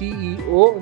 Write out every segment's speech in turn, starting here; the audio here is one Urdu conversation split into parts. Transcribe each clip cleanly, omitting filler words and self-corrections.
CEO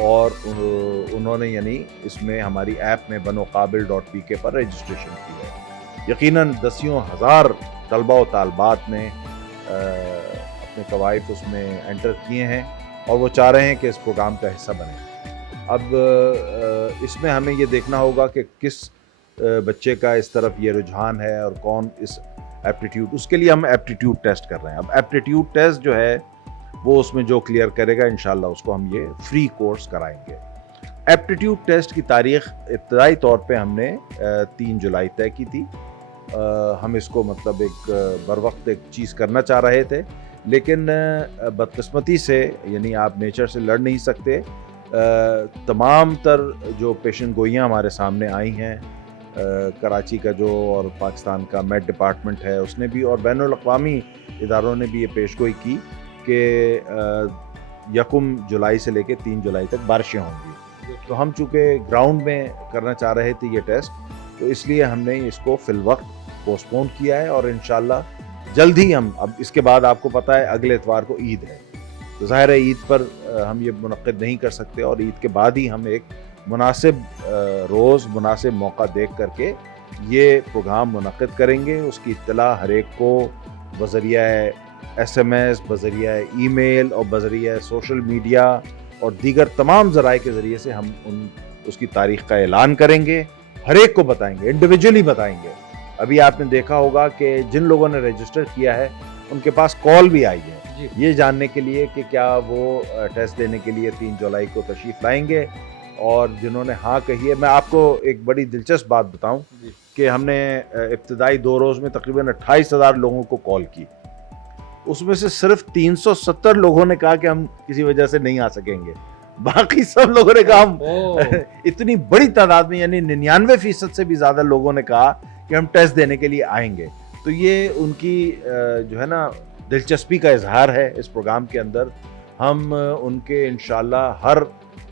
اور انہوں نے یعنی اس میں ہماری ایپ میں banoqabil.pk پر رجسٹریشن کی ہے. یقیناً دسیوں ہزار طلبہ و طالبات نے اپنے قوائف اس میں انٹر کیے ہیں اور وہ چاہ رہے ہیں کہ اس پروگرام کا حصہ بنیں. اب اس میں ہمیں یہ دیکھنا ہوگا کہ کس بچے کا اس طرف یہ رجحان ہے اور کون اس ایپٹیٹیوڈ, اس کے لیے ہم ایپٹیٹیوڈ ٹیسٹ کر رہے ہیں. اب ایپٹیٹیوڈ ٹیسٹ جو ہے وہ اس میں جو کلیئر کرے گا انشاءاللہ اس کو ہم یہ فری کورس کرائیں گے. ایپٹیٹیوڈ ٹیسٹ کی تاریخ ابتدائی طور پہ ہم نے 3 جولائی طے کی تھی. ہم اس کو مطلب ایک بروقت ایک چیز کرنا چاہ رہے تھے, لیکن بدقسمتی سے یعنی آپ نیچر سے لڑ نہیں سکتے, تمام تر جو پیشن گوئیاں ہمارے سامنے آئی ہیں, کراچی کا جو اور پاکستان کا میٹ ڈپارٹمنٹ ہے اس نے بھی, اور بین الاقوامی اداروں نے بھی یہ پیش گوئی کی کہ 1 جولائی سے لے کے 3 جولائی تک بارشیں ہوں گی. تو ہم چونکہ گراؤنڈ میں کرنا چاہ رہے تھے یہ ٹیسٹ, تو اس لیے ہم نے اس کو فی الوقت پوسٹ پون کیا ہے, اور انشاءاللہ جلد ہی ہم, اب اس کے بعد آپ کو پتہ ہے اگلے اتوار کو عید ہے, تو ظاہر ہے عید پر ہم یہ منعقد نہیں کر سکتے, اور عید کے بعد ہی ہم ایک مناسب روز مناسب موقع دیکھ کر کے یہ پروگرام منعقد کریں گے. اس کی اطلاع ہر ایک کو بذریعہ SMS, بذریعہ ای میل اور بذریعہ سوشل میڈیا اور دیگر تمام ذرائع کے ذریعے سے ہم اس کی تاریخ کا اعلان کریں گے, ہر ایک کو بتائیں گے, انڈیویجولی بتائیں گے. ابھی آپ نے دیکھا ہوگا کہ جن لوگوں نے رجسٹر کیا ہے ان کے پاس کال بھی آئی ہے یہ جاننے کے لیے کہ کیا وہ ٹیسٹ دینے کے لیے 3 جولائی کو تشریف لائیں گے, اور جنہوں نے ہاں کہی ہے. میں آپ کو ایک بڑی دلچسپ بات بتاؤں کہ ہم نے ابتدائی 2 روز میں تقریباً 28,000 لوگوں کو کال کی, اس میں سے صرف 370 لوگوں نے کہا کہ ہم کسی وجہ سے نہیں آ سکیں گے, باقی سب لوگوں نے کہا ہم اتنی بڑی تعداد میں یعنی 99% سے بھی زیادہ لوگوں نے کہا کہ ہم ٹیسٹ دینے کے لیے آئیں گے. تو یہ ان کی جو ہے نا دلچسپی کا اظہار ہے اس پروگرام کے اندر. ہم ان کے انشاءاللہ ہر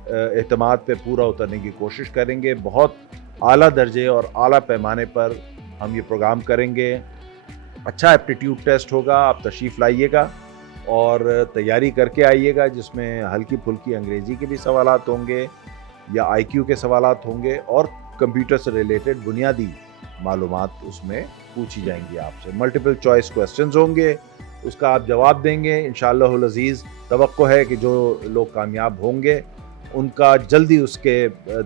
اعتماد پہ پورا اترنے کی کوشش کریں گے. بہت اعلیٰ درجے اور اعلیٰ پیمانے پر ہم یہ پروگرام کریں گے. اچھا ایپٹیٹیوڈ ٹیسٹ ہوگا, آپ تشریف لائیے گا اور تیاری کر کے آئیے گا, جس میں ہلکی پھلکی انگریزی کے بھی سوالات ہوں گے یا IQ کے سوالات ہوں گے, اور کمپیوٹر سے ریلیٹڈ بنیادی معلومات اس میں پوچھی جائیں گی آپ سے. ملٹیپل چوائس کویسچنز ہوں گے, اس کا آپ جواب دیں گے. انشاءاللہ العزیز توقع ہے کہ جو لوگ کامیاب ہوں گے ان کا جلدی اس کے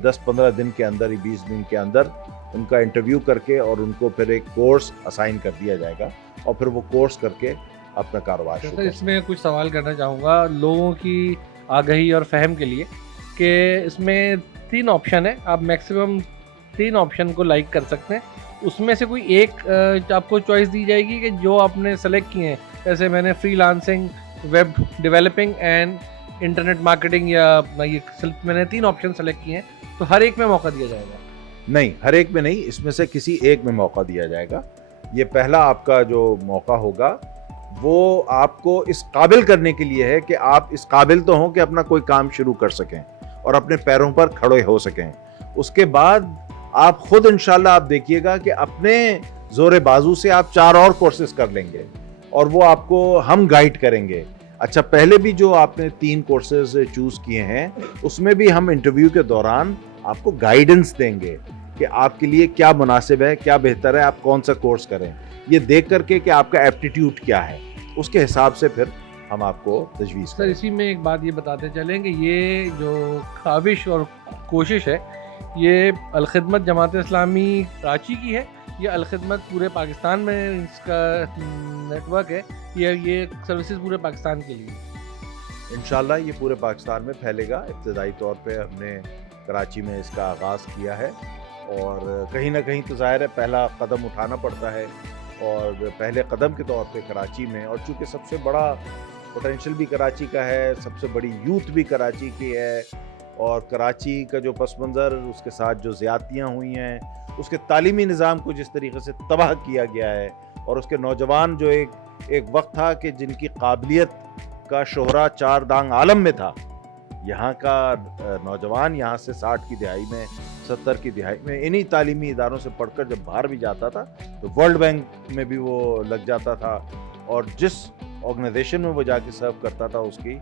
10-15 دن کے اندر, 20 دن کے اندر ان کا انٹرویو کر کے اور ان کو پھر ایک کورس اسائن کر دیا جائے گا, اور پھر وہ کورس کر کے اپنا کاروبار شروع کریں. اس میں کچھ سوال کرنا چاہوں گا لوگوں کی آگہی اور فہم کے لیے کہ اس میں 3 آپشن ہے, آپ میکسیمم 3 آپشن کو لائک کر سکتے ہیں. اس میں سے کوئی ایک آپ کو چوائس دی جائے گی کہ جو آپ نے سلیکٹ کیے ہیں, جیسے میں نے free lancing, web developing and internet marketing, یا میں نے 3 آپشن سلیکٹ کیے ہیں, تو ہر ایک میں موقع دیا جائے گا؟ نہیں, ہر ایک میں نہیں, اس میں سے کسی ایک میں موقع دیا جائے گا. یہ پہلا آپ کا جو موقع ہوگا وہ آپ کو اس قابل کرنے کے لیے ہے کہ آپ اس قابل تو ہوں کہ اپنا کوئی کام شروع کر سکیں اور اپنے پیروں پر کھڑے ہو سکیں. اس کے بعد آپ خود انشاءاللہ آپ دیکھیے گا کہ اپنے زور بازو سے آپ 4 اور کورسز کر لیں گے, اور وہ آپ کو ہم گائیڈ کریں گے. اچھا, پہلے بھی جو آپ نے 3 کورسز چوز کیے ہیں اس میں بھی ہم انٹرویو کے دوران آپ کو گائیڈنس دیں گے کہ آپ کے لیے کیا مناسب ہے, کیا بہتر ہے, آپ کون سا کورس کریں. یہ دیکھ کر کے کہ آپ کا ایپٹیٹیوڈ کیا ہے, اس کے حساب سے پھر ہم آپ کو تجویز سر. اسی میں ایک بات یہ بتاتے چلیں کہ یہ جو کاوش اور کوشش ہے یہ الخدمت جماعت اسلامی کراچی کی ہے یا الخدمت پورے پاکستان میں اس کا نیٹ ورک ہے, یہ سروسز پورے پاکستان کے لیے؟ انشاءاللہ یہ پورے پاکستان میں پھیلے گا. ابتدائی طور پہ ہم نے کراچی میں اس کا آغاز کیا ہے, اور کہیں نہ کہیں تو ظاہر ہے پہلا قدم اٹھانا پڑتا ہے, اور پہلے قدم کے طور پہ کراچی میں, اور چونکہ سب سے بڑا پوٹینشیل بھی کراچی کا ہے, سب سے بڑی یوتھ بھی کراچی کی ہے, اور کراچی کا جو پس منظر, اس کے ساتھ جو زیادتیاں ہوئی ہیں, اس کے تعلیمی نظام کو جس طریقے سے تباہ کیا گیا ہے, اور اس کے نوجوان جو ایک وقت تھا کہ جن کی قابلیت کا شہرہ 4 دانگ عالم میں تھا, یہاں کا نوجوان یہاں سے 60 کی دہائی میں 70 کی دہائی میں انہی تعلیمی اداروں سے پڑھ کر جب باہر بھی جاتا تھا تو ورلڈ بینک میں بھی وہ لگ جاتا تھا, اور جس آرگنائزیشن میں وہ جا کے سرو کرتا تھا اس کی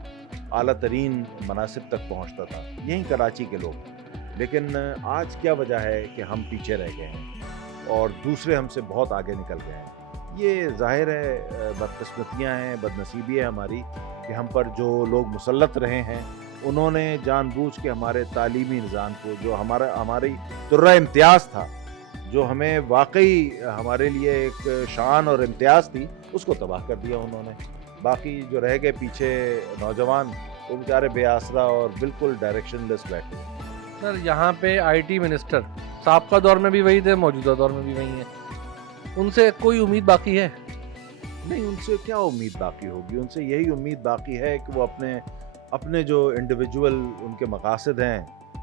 اعلیٰ ترین مناصب تک پہنچتا تھا، یہیں کراچی کے لوگ. لیکن آج کیا وجہ ہے کہ ہم پیچھے رہ گئے ہیں اور دوسرے ہم سے بہت آگے نکل گئے ہیں؟ یہ ظاہر ہے بدقسمتیاں ہیں، بد نصیبی ہے ہماری کہ ہم پر جو لوگ مسلط رہے ہیں انہوں نے جان بوجھ کے ہمارے تعلیمی نظام کو، جو ہماری ترہ امتیاز تھا، جو ہمیں واقعی ہمارے لیے ایک شان اور امتیاز تھی، اس کو تباہ کر دیا انہوں نے. باقی جو رہ گئے پیچھے نوجوان، وہ بیچارے بے آسرا اور بالکل ڈائریکشن لیس بیٹھے. سر یہاں پہ آئی ٹی منسٹر سابقہ دور میں بھی وہی تھے، موجودہ دور میں بھی وہی ہیں، ان سے کوئی امید باقی ہے؟ نہیں، ان سے کیا امید باقی ہوگی؟ ان سے یہی امید باقی ہے کہ وہ اپنے جو انڈیویجول ان کے مقاصد ہیں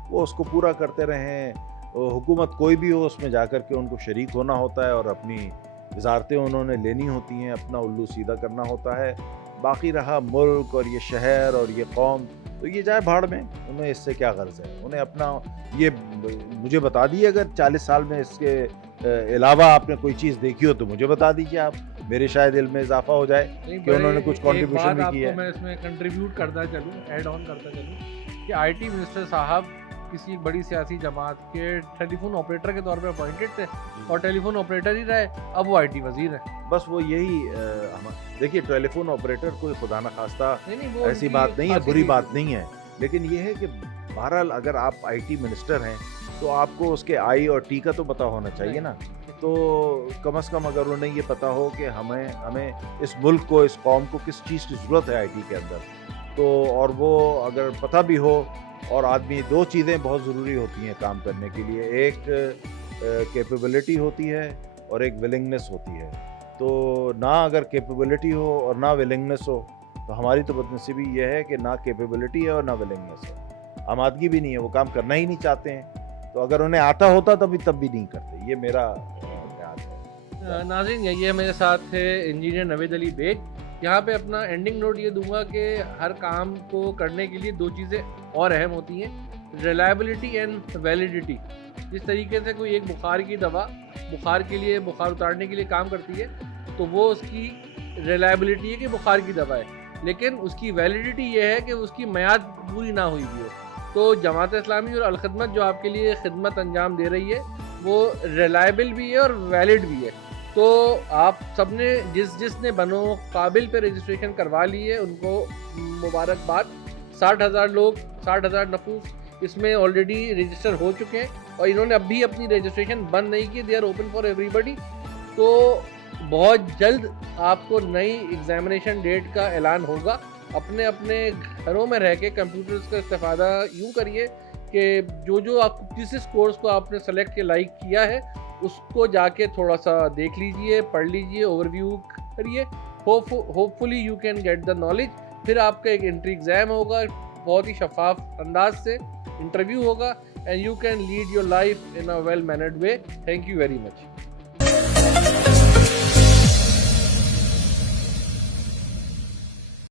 وہ اس کو پورا کرتے رہیں. حکومت کوئی بھی ہو، اس میں جا کر کے ان کو شریک ہونا ہوتا ہے اور اپنی وزارتیں انہوں نے لینی ہوتی ہیں، اپنا الو سیدھا کرنا ہوتا ہے. باقی رہا ملک اور یہ شہر اور یہ قوم، تو یہ جائے بھاڑ میں، انہیں اس سے کیا غرض ہے؟ انہیں اپنا یہ مجھے بتا دیجیے، اگر 40 سال میں اس کے علاوہ آپ نے کوئی چیز دیکھی ہو تو مجھے بتا دیجیے آپ، میرے شاید علم میں اضافہ ہو جائے کہ انہوں نے کچھ کنٹریبیوشن بھی کی ہے. میں اس میں کنٹریبیوٹ کرتا چلوں، ایڈ آن کرتا چلوں کہ آئی ٹی منسٹر صاحب کسی بڑی سیاسی جماعت کے ٹیلی فون آپریٹر کے طور پہ اپوائنٹڈ تھے اور ٹیلی فون آپریٹر ہی رہے، اب وہ آئی ٹی وزیر ہیں. بس وہ یہی دیکھیے، ٹیلی فون آپریٹر کوئی خدا نخواستہ ایسی بات نہیں ہے، بری بات نہیں ہے، لیکن یہ ہے کہ بہرحال اگر آپ آئی ٹی منسٹر ہیں تو آپ کو اس کے آئی اور ٹی کا تو پتہ ہونا چاہیے نا. تو کم از کم اگر انہیں یہ پتہ ہو کہ ہمیں اس ملک کو، اس قوم کو کس چیز کی ضرورت ہے آئی ٹی کے اندر، تو اور وہ اگر پتہ بھی ہو. اور آدمی، دو چیزیں بہت ضروری ہوتی ہیں کام کرنے کے لیے، ایک کیپیبلٹی ہوتی ہے اور ایک ولنگنس ہوتی ہے. تو نہ اگر کیپیبلٹی ہو اور نہ ولنگنس ہو تو ہماری تو بدنصیبی یہ ہے کہ نہ کیپیبلٹی ہے اور نہ ولنگنس ہے، آمادگی بھی نہیں ہے، وہ کام کرنا ہی نہیں چاہتے ہیں. تو اگر انہیں آتا ہوتا تب بھی نہیں کرتے. یہ میرا خیال ہے. ناظرین، یہ میرے ساتھ تھے انجینئر نوید علی بیگ. یہاں پہ اپنا اینڈنگ نوٹ یہ دوں گا کہ ہر کام کو کرنے کے لیے دو چیزیں اور اہم ہوتی ہیں، ریلائبلٹی اینڈ ویلیڈیٹی. جس طریقے سے کوئی ایک بخار کی دوا بخار کے لیے، بخار اتارنے کے لیے کام کرتی ہے، تو وہ اس کی ریلائبلٹی ہے کہ بخار کی دوا ہے، لیکن اس کی ویلیڈیٹی یہ ہے کہ اس کی میعاد پوری نہ ہوئی بھی ہو. تو جماعت اسلامی اور الخدمت جو آپ کے لیے خدمت انجام دے رہی ہے وہ ریلائبل بھی ہے اور ویلڈ بھی ہے. تو آپ سب نے جس نے بنو قابل پہ رجسٹریشن کروا لی ہے ان کو مبارکباد. 60,000 نفوس اس میں آلریڈی رجسٹر ہو چکے ہیں اور انہوں نے اب بھی اپنی رجسٹریشن بند نہیں کی. They are open for everybody. تو بہت جلد آپ کو نئی ایگزامینیشن ڈیٹ کا اعلان ہوگا. اپنے گھروں میں رہ کے کمپیوٹرز کا استفادہ یوں کریے کہ جو آپ جس کورس کو آپ نے سلیکٹ کے لائک کیا ہے اس کو جا کے تھوڑا سا دیکھ لیجئے، پڑھ لیجئے، اوور ویو کریے. Hopefully you can get the knowledge. پھر آپ کا ایک انٹری ایگزام ہوگا، بہت ہی شفاف انداز سے انٹرویو ہوگا، and you can lead your life in a well mannered way. Thank you very much.